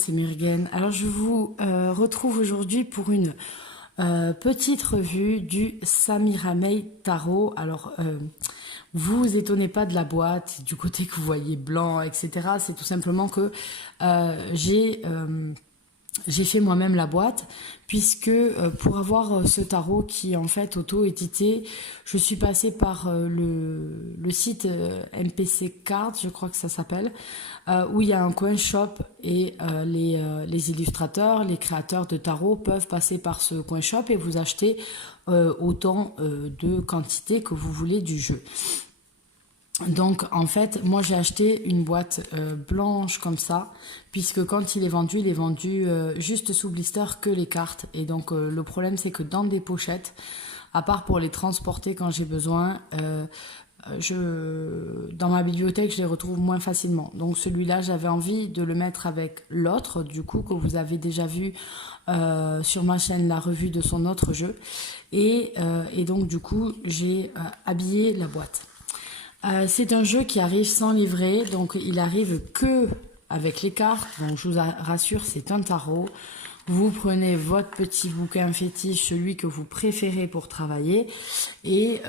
c'est Myrgen. Alors je vous retrouve aujourd'hui pour une petite revue du Samiramay Tarot. Alors vous étonnez pas de la boîte, du côté que vous voyez blanc, etc. C'est tout simplement que j'ai fait moi-même la boîte, puisque pour avoir ce tarot qui est en fait auto-édité, je suis passée par le site MPC Cards, je crois que ça s'appelle, où il y a un coin shop et les illustrateurs, les créateurs de tarot peuvent passer par ce coin shop et vous acheter autant de quantité que vous voulez du jeu. Donc en fait, moi j'ai acheté une boîte blanche comme ça, puisque quand il est vendu juste sous blister que les cartes. Et donc le problème c'est que dans des pochettes, à part pour les transporter quand j'ai besoin, dans ma bibliothèque je les retrouve moins facilement. Donc celui-là j'avais envie de le mettre avec l'autre, du coup que vous avez déjà vu sur ma chaîne, la revue de son autre jeu. Et donc du coup j'ai habillé la boîte. C'est un jeu qui arrive sans livret, donc il arrive que avec les cartes. Donc je vous rassure, c'est un tarot. Vous prenez votre petit bouquin fétiche, celui que vous préférez pour travailler, et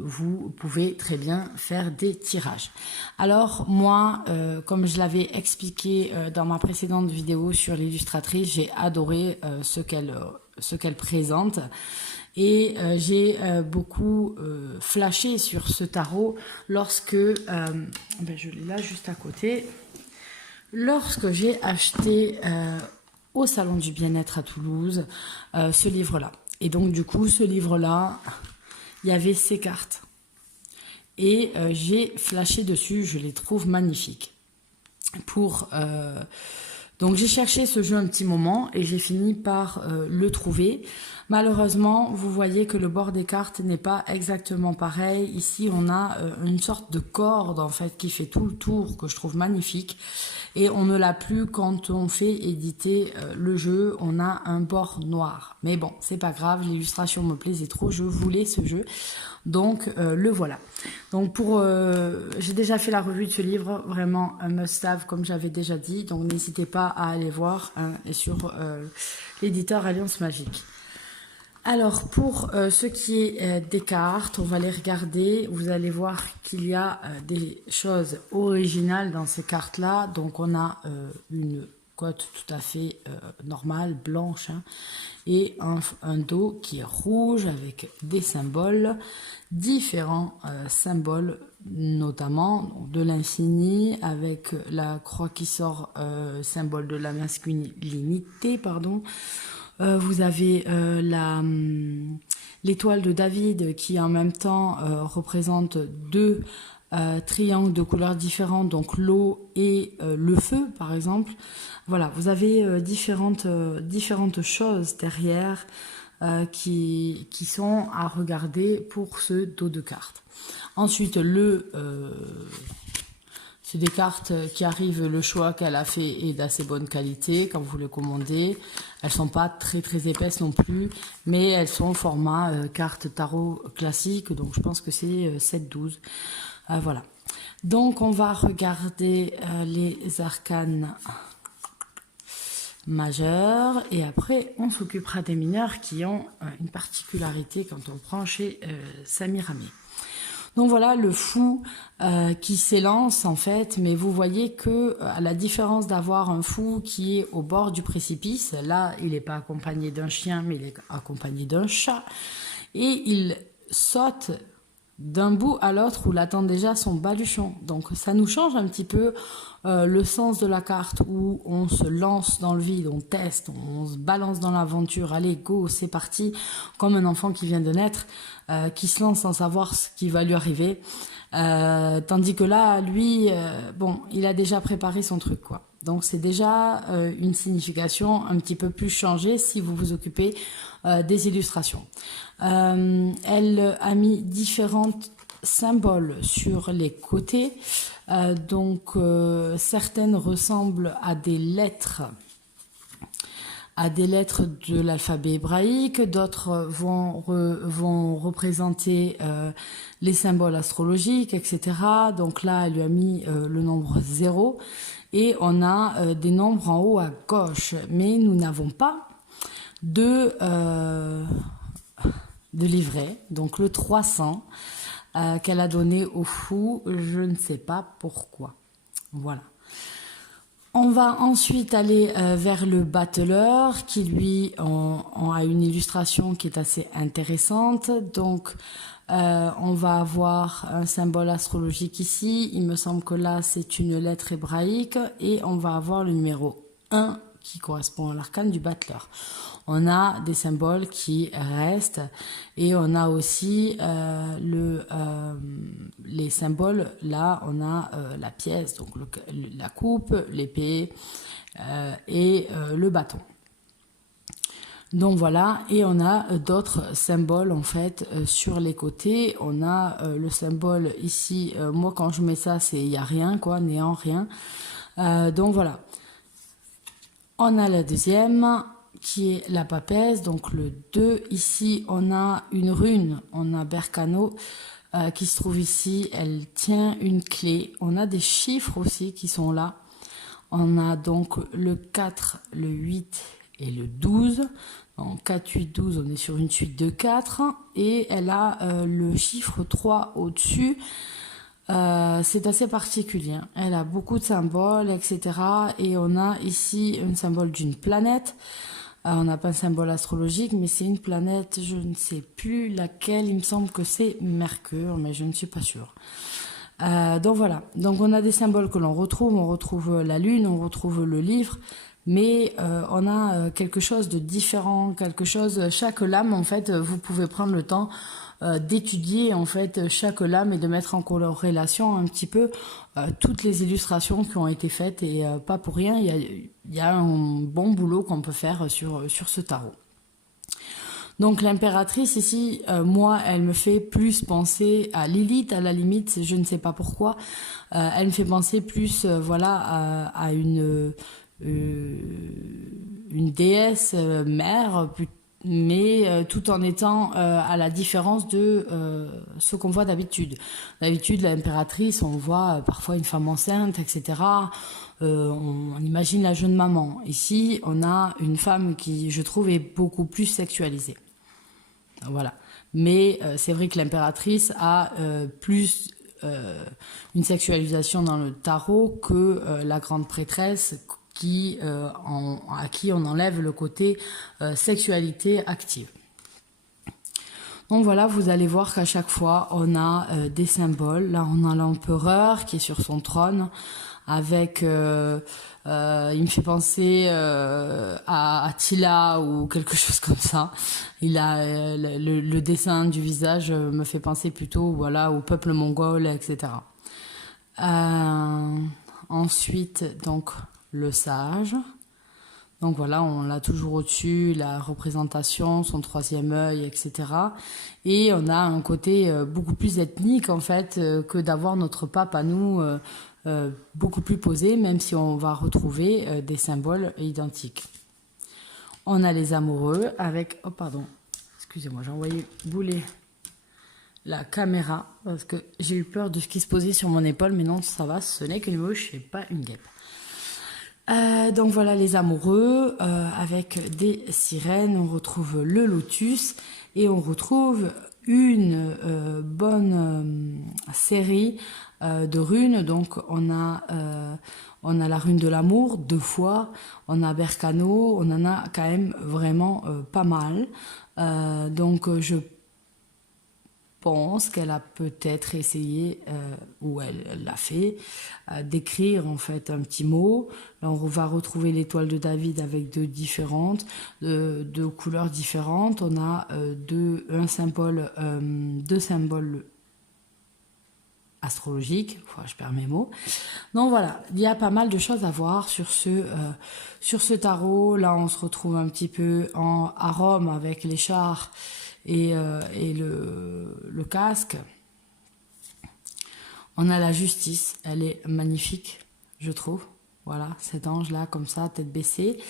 vous pouvez très bien faire des tirages. Alors moi, comme je l'avais expliqué dans ma précédente vidéo sur l'illustratrice, j'ai adoré ce qu'elle présente. Et j'ai beaucoup flashé sur ce tarot lorsque, je l'ai là juste à côté, lorsque j'ai acheté au Salon du Bien-être à Toulouse ce livre-là. Et donc du coup, ce livre-là, il y avait ces cartes. Et j'ai flashé dessus, je les trouve magnifiques. Donc j'ai cherché ce jeu un petit moment et j'ai fini par le trouver. Malheureusement, vous voyez que le bord des cartes n'est pas exactement pareil. Ici, on a une sorte de corde en fait qui fait tout le tour, que je trouve magnifique. Et on ne l'a plus quand on fait éditer le jeu. On a un bord noir. Mais bon, c'est pas grave, l'illustration me plaisait trop. Je voulais ce jeu. Donc le voilà. Donc j'ai déjà fait la revue de ce livre, vraiment un must-have comme j'avais déjà dit. Donc n'hésitez pas à aller voir et sur l'éditeur Alliance Magique. Alors pour ce qui est des cartes, on va les regarder. Vous allez voir qu'il y a des choses originales dans ces cartes-là. Donc on a une cote tout à fait normale, blanche, hein, et un dos qui est rouge avec des symboles, différents symboles, notamment de l'infini avec la croix qui sort, symbole de la masculinité, pardon. Vous avez l'étoile de David qui en même temps représente deux triangles de couleurs différentes, donc l'eau et le feu par exemple. Voilà, vous avez différentes choses derrière qui sont à regarder pour ce dos de cartes. Ensuite, c'est des cartes qui arrivent, le choix qu'elle a fait est d'assez bonne qualité quand vous les commandez. Elles sont pas très épaisses non plus, mais elles sont au format carte tarot classique, donc je pense que c'est 7-12. Voilà. Donc on va regarder les arcanes majeurs et après on s'occupera des mineurs qui ont une particularité quand on prend chez Samiramay. Donc voilà le fou qui s'élance en fait, mais vous voyez que à la différence d'avoir un fou qui est au bord du précipice, là il n'est pas accompagné d'un chien mais il est accompagné d'un chat et il saute d'un bout à l'autre où l'attend déjà son baluchon. Donc ça nous change un petit peu le sens de la carte où on se lance dans le vide, on teste, on se balance dans l'aventure, allez go, c'est parti, comme un enfant qui vient de naître, qui se lance sans savoir ce qui va lui arriver. Tandis que là, lui, il a déjà préparé son truc, quoi. Donc c'est déjà une signification un petit peu plus changée si vous vous occupez des illustrations. Elle a mis différents symboles sur les côtés. Certaines ressemblent à des lettres à des lettres de l'alphabet hébraïque, d'autres vont représenter les symboles astrologiques, etc. Donc là, elle lui a mis le nombre 0 et on a des nombres en haut à gauche, mais nous n'avons pas de livret, donc le 300 qu'elle a donné au fou, je ne sais pas pourquoi. Voilà. On va ensuite aller vers le battleur qui lui a une illustration qui est assez intéressante. Donc on va avoir un symbole astrologique ici. Il me semble que là c'est une lettre hébraïque et on va avoir le numéro 1 qui correspond à l'arcane du battleur. On a des symboles qui restent et on a aussi les symboles. Là, on a la pièce, donc la coupe, l'épée et le bâton. Donc voilà, et on a d'autres symboles en fait sur les côtés. On a le symbole ici, moi quand je mets ça, c'est il n'y a rien, quoi, néant, rien. Donc voilà. On a la deuxième qui est la papesse, donc le 2. Ici, on a une rune, on a Berkano qui se trouve ici. Elle tient une clé. On a des chiffres aussi qui sont là. On a donc le 4, le 8 et le 12. Donc 4, 8, 12, on est sur une suite de 4. Et elle a le chiffre 3 au-dessus. C'est assez particulier. Elle a beaucoup de symboles, etc. Et on a ici un symbole d'une planète. On n'a pas un symbole astrologique, mais c'est une planète, je ne sais plus laquelle. Il me semble que c'est Mercure, mais je ne suis pas sûre. Donc voilà. Donc on a des symboles que l'on retrouve. On retrouve la lune, on retrouve le livre. Mais on a quelque chose de différent, quelque chose. Chaque lame, en fait, vous pouvez prendre le temps d'étudier en fait chaque lame et de mettre en corrélation un petit peu toutes les illustrations qui ont été faites et pas pour rien. Il y a un bon boulot qu'on peut faire sur ce tarot. Donc l'impératrice ici, moi, elle me fait plus penser à Lilith, à la limite, je ne sais pas pourquoi. Elle me fait penser plus, voilà, à une déesse mère, mais tout en étant à la différence de ce qu'on voit d'habitude. D'habitude, l'impératrice, on voit parfois une femme enceinte, etc. On imagine la jeune maman. Ici, on a une femme qui, je trouve, est beaucoup plus sexualisée. Voilà. Mais c'est vrai que l'impératrice a plus une sexualisation dans le tarot que la grande prêtresse à qui on enlève le côté sexualité active. Donc voilà, vous allez voir qu'à chaque fois, on a des symboles. Là, on a l'empereur qui est sur son trône avec... il me fait penser à Attila ou quelque chose comme ça. Il a le dessin du visage me fait penser plutôt voilà, au peuple mongol, etc. Ensuite, donc, le sage. Donc voilà, on l'a toujours au-dessus, la représentation, son troisième œil, etc. Et on a un côté beaucoup plus ethnique en fait que d'avoir notre pape à nous beaucoup plus posé, même si on va retrouver des symboles identiques. On a les amoureux avec... Oh pardon, excusez-moi, j'ai envoyé bouler la caméra parce que j'ai eu peur de ce qui se posait sur mon épaule, mais non, ça va, ce n'est qu'une mouche et pas une guêpe. Donc voilà les amoureux avec des sirènes, on retrouve le lotus et on retrouve une bonne série de runes. Donc on a la rune de l'amour 2 fois, on a Berkano, on en a quand même vraiment pas mal. Donc je pense qu'elle a peut-être essayé, ou elle l'a fait, d'écrire en fait un petit mot. Là, on va retrouver l'étoile de David avec deux couleurs différentes. On a deux symboles astrologiques. Je perds mes mots. Donc voilà, il y a pas mal de choses à voir sur ce tarot. Là, on se retrouve un petit peu à Rome avec les chars et le casque. On a la justice, elle est magnifique, je trouve. Voilà, cet ange-là, comme ça, tête baissée.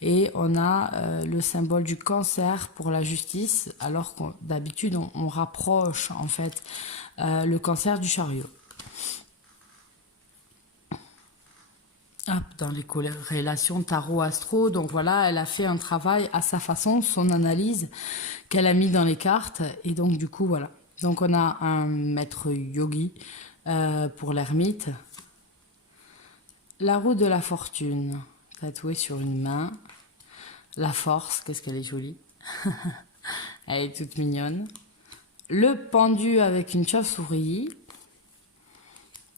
Et on a le symbole du cancer pour la justice, alors que d'habitude, on rapproche, en fait, le cancer du chariot. Hop, dans les corrélations tarot-astro, donc voilà, elle a fait un travail à sa façon, son analyse qu'elle a mis dans les cartes. Et donc, du coup, voilà. Donc, on a un maître yogi pour l'ermite. La roue de la fortune, tatouée sur une main. La force, qu'est-ce qu'elle est jolie. Elle est toute mignonne. Le pendu avec une chauve-souris.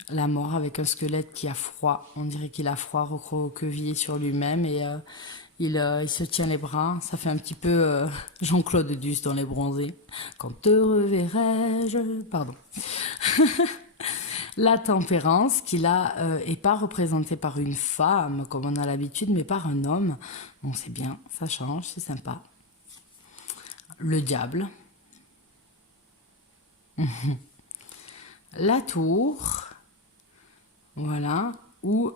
La mort avec un squelette qui a froid. On dirait qu'il a froid, recroquevillé sur lui-même. Et il se tient les bras. Ça fait un petit peu Jean-Claude Duss dans Les Bronzés. Quand te reverrai-je... Pardon. La tempérance, qui là est pas représentée par une femme comme on a l'habitude, mais par un homme. Donc c'est bien, ça change, c'est sympa. Le diable. La tour. Voilà. Où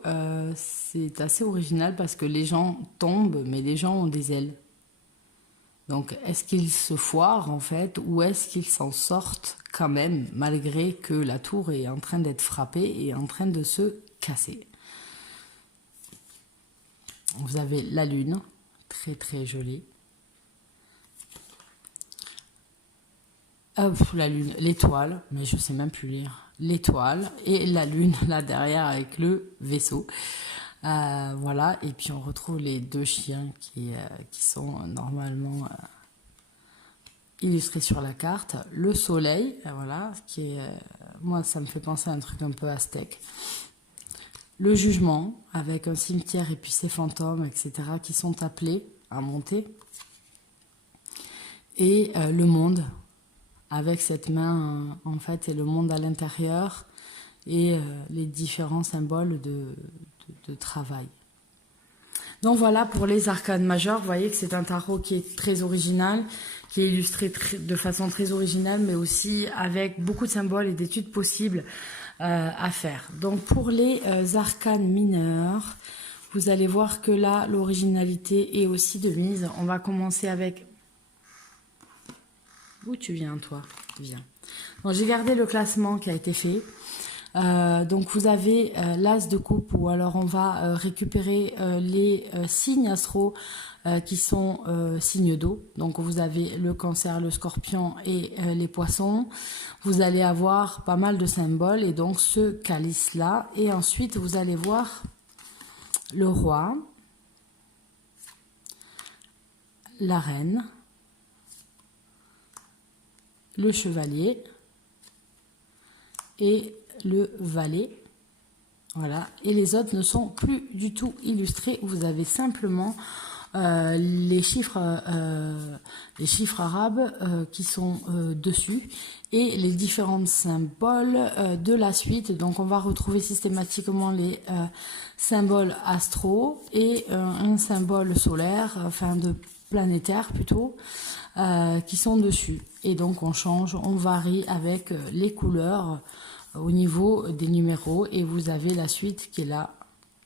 c'est assez original parce que les gens tombent, mais les gens ont des ailes. Donc, est-ce qu'ils se foirent, en fait, ou est-ce qu'ils s'en sortent quand même, malgré que la tour est en train d'être frappée et en train de se casser? Vous avez la lune, très très jolie. La lune, l'étoile, mais je sais même plus lire. L'étoile et la lune, là derrière, avec le vaisseau. Voilà, et puis on retrouve les deux chiens qui sont normalement illustrés sur la carte. Le soleil, voilà, qui est, moi ça me fait penser à un truc un peu aztèque. Le jugement, avec un cimetière et puis ses fantômes, etc., qui sont appelés à monter. Et le monde, avec cette main, en fait, et le monde à l'intérieur, et les différents symboles de travail. Donc voilà pour les arcanes majeures. Vous voyez que c'est un tarot qui est très original, qui est illustré de façon très originale, mais aussi avec beaucoup de symboles et d'études possibles à faire. Donc pour les arcanes mineurs, vous allez voir que là, l'originalité est aussi de mise. On va commencer avec... Où tu viens, toi? Viens. Bon, j'ai gardé le classement qui a été fait. Donc vous avez l'as de coupe, ou alors on va récupérer les signes astro qui sont signes d'eau. Donc vous avez le cancer, le scorpion et les poissons. Vous allez avoir pas mal de symboles et donc ce calice là. Et ensuite vous allez voir le roi, la reine, le chevalier et le valet. Voilà, et les autres ne sont plus du tout illustrés. Vous avez simplement les chiffres arabes qui sont dessus et les différents symboles de la suite. Donc on va retrouver systématiquement les symboles astro et un symbole solaire, enfin de planétaire plutôt, qui sont dessus. Et donc on change, on varie avec les couleurs au niveau des numéros, et vous avez la suite qui est là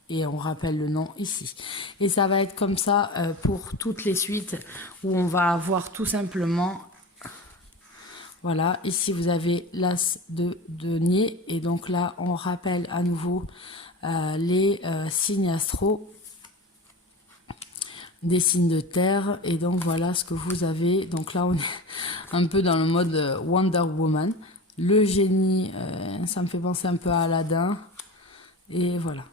et on rappelle le nom ici. Et ça va être comme ça pour toutes les suites, où on va avoir tout simplement, voilà, ici vous avez l'as de denier, et donc là on rappelle à nouveau les signes astro des signes de terre. Et donc voilà ce que vous avez. Donc là on est un peu dans le mode Wonder Woman. Le génie, ça me fait penser un peu à Aladdin. Et voilà.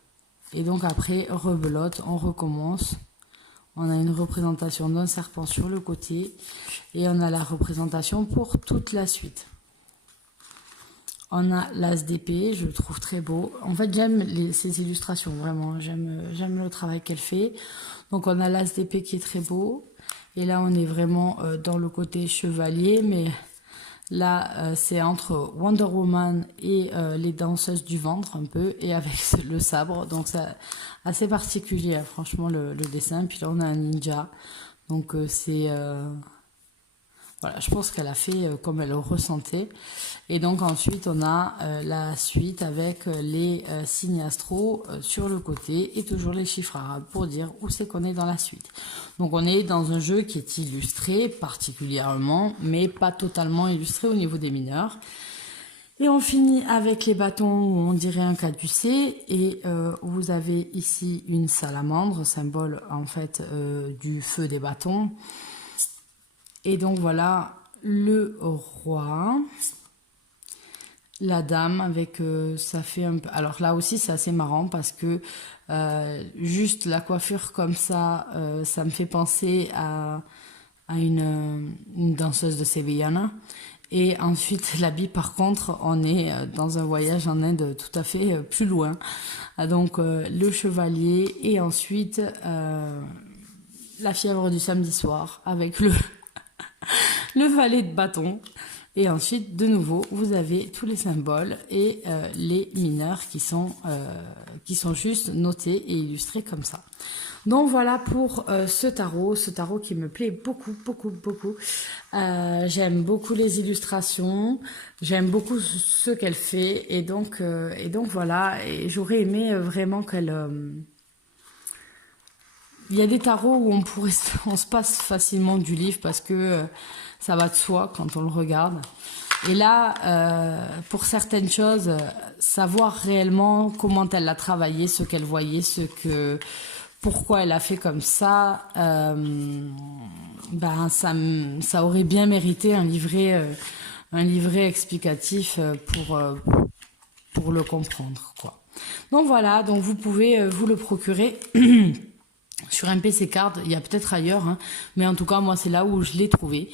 Et donc après, rebelote, on recommence. On a une représentation d'un serpent sur le côté. Et on a la représentation pour toute la suite. On a l'as d'épée, je le trouve très beau. En fait, j'aime ces illustrations, vraiment. J'aime le travail qu'elle fait. Donc on a l'as d'épée qui est très beau. Et là, on est vraiment dans le côté chevalier, mais... Là, c'est entre Wonder Woman et les danseuses du ventre un peu, et avec le sabre. Donc c'est assez particulier, hein, franchement, le dessin. Puis là, on a un ninja. Donc c'est Voilà, je pense qu'elle a fait comme elle le ressentait. Et donc ensuite, on a la suite avec les signes astro sur le côté et toujours les chiffres arabes pour dire où c'est qu'on est dans la suite. Donc on est dans un jeu qui est illustré particulièrement, mais pas totalement illustré au niveau des mineurs. Et on finit avec les bâtons où on dirait un caducée et vous avez ici une salamandre, symbole en fait du feu des bâtons. Et donc voilà le roi, la dame avec ça fait un peu. Alors là aussi c'est assez marrant parce que juste la coiffure comme ça, ça me fait penser à une danseuse de Sevillana. Et ensuite l'habit par contre, on est dans un voyage en Inde tout à fait plus loin. Donc le chevalier et ensuite la fièvre du samedi soir avec le valet de bâton. Et ensuite, de nouveau, vous avez tous les symboles et les mineurs qui sont juste notés et illustrés comme ça. Donc voilà pour ce tarot qui me plaît beaucoup, beaucoup, beaucoup. J'aime beaucoup les illustrations, j'aime beaucoup ce qu'elle fait et donc voilà. Et j'aurais aimé vraiment qu'elle... Il y a des tarots où on se passe facilement du livre parce que ça va de soi quand on le regarde. Et là, pour certaines choses, savoir réellement comment elle l'a travaillé, ce qu'elle voyait, pourquoi elle a fait comme ça, ça aurait bien mérité un livret explicatif pour le comprendre, quoi. Donc voilà, donc vous pouvez vous le procurer. Sur un PC Card, il y a peut-être ailleurs, hein, mais en tout cas, moi, c'est là où je l'ai trouvé.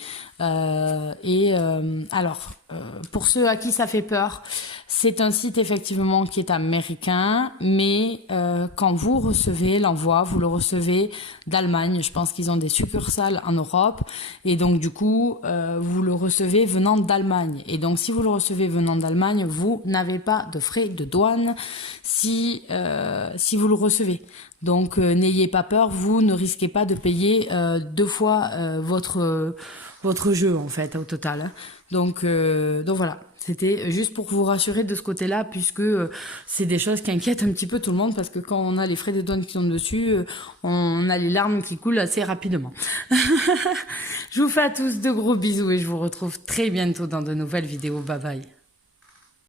Pour ceux à qui ça fait peur, c'est un site effectivement qui est américain, mais quand vous recevez l'envoi, vous le recevez d'Allemagne. Je pense qu'ils ont des succursales en Europe, et donc du coup, vous le recevez venant d'Allemagne. Et donc, si vous le recevez venant d'Allemagne, vous n'avez pas de frais de douane si vous le recevez. Donc n'ayez pas peur, vous ne risquez pas de payer 2 fois votre jeu en fait au total. Donc voilà, c'était juste pour vous rassurer de ce côté-là, puisque c'est des choses qui inquiètent un petit peu tout le monde, parce que quand on a les frais de douane qui sont dessus, on a les larmes qui coulent assez rapidement. Je vous fais à tous de gros bisous et je vous retrouve très bientôt dans de nouvelles vidéos. Bye bye.